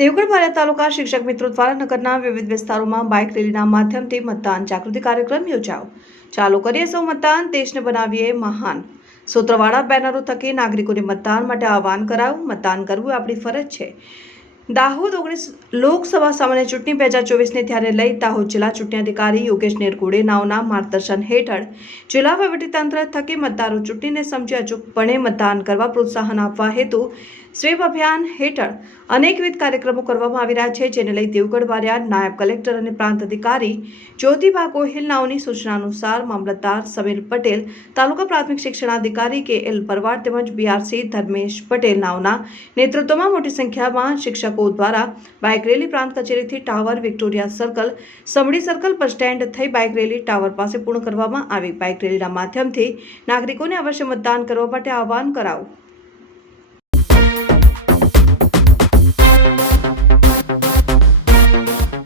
દેવગઢ બારિયા તાલુકા શિક્ષક મિત્રો દ્વારા નગરના વિવિધ વિસ્તારોમાં બાઇક રેલીના માધ્યમથી મતદાન, જાગૃતિ કાર્યક્રમ યોજાયો. ચાલુ કરીએ સૌ મતદાન, દેશને બનાવીએ મહાન. સૂત્રવાળા બેનરો થકી નાગરિકોને મતદાન માટે આહવાન કરાયું. મતદાન કરવું આપણી ફરજ છે. દાહોદ ઓગણીસ લોકસભા સામાન્ય ચૂંટણી બે હજાર ચોવીસને ધ્યાને લઈ દાહોદ જિલ્લા ચૂંટણી અધિકારી યોગેશ નિરગુડે નાવના માર્ગદર્શન હેઠળ જિલ્લા વહીવટીતંત્ર થકી મતદારો ચૂંટણીને સમજી અચૂકપણે મતદાન કરવા પ્રોત્સાહન આપવા હેતુ સ્વીપ અભિયાન હેઠળ અનેકવિધ કાર્યક્રમો કરવામાં આવી રહ્યા છે, જેને લઈ દેવગઢ બારિયા નાયબ કલેક્ટર અને પ્રાંત અધિકારી જ્યોતિબા ગોહિલનાઓની સૂચના અનુસાર મામલતદાર સમીર પટેલ, તાલુકા પ્રાથમિક શિક્ષણાધિકારી કે એલ પરવાડ તેમજ બીઆરસી ધર્મેશ પટેલ નાવના નેતૃત્વમાં મોટી સંખ્યામાં શિક્ષકો દ્વારા બાઇક રેલી પ્રાંત કચેરીથી tower Victoria circle, Samdi circle bus stand થઈ બાઇક રેલી ટાવર પાસે પૂર્ણ કરવામાં આવી. બાઇક રેલીના માધ્યમથી નાગરિકોને અવશ્ય મતદાન કરવા માટે આહવાન કરાવું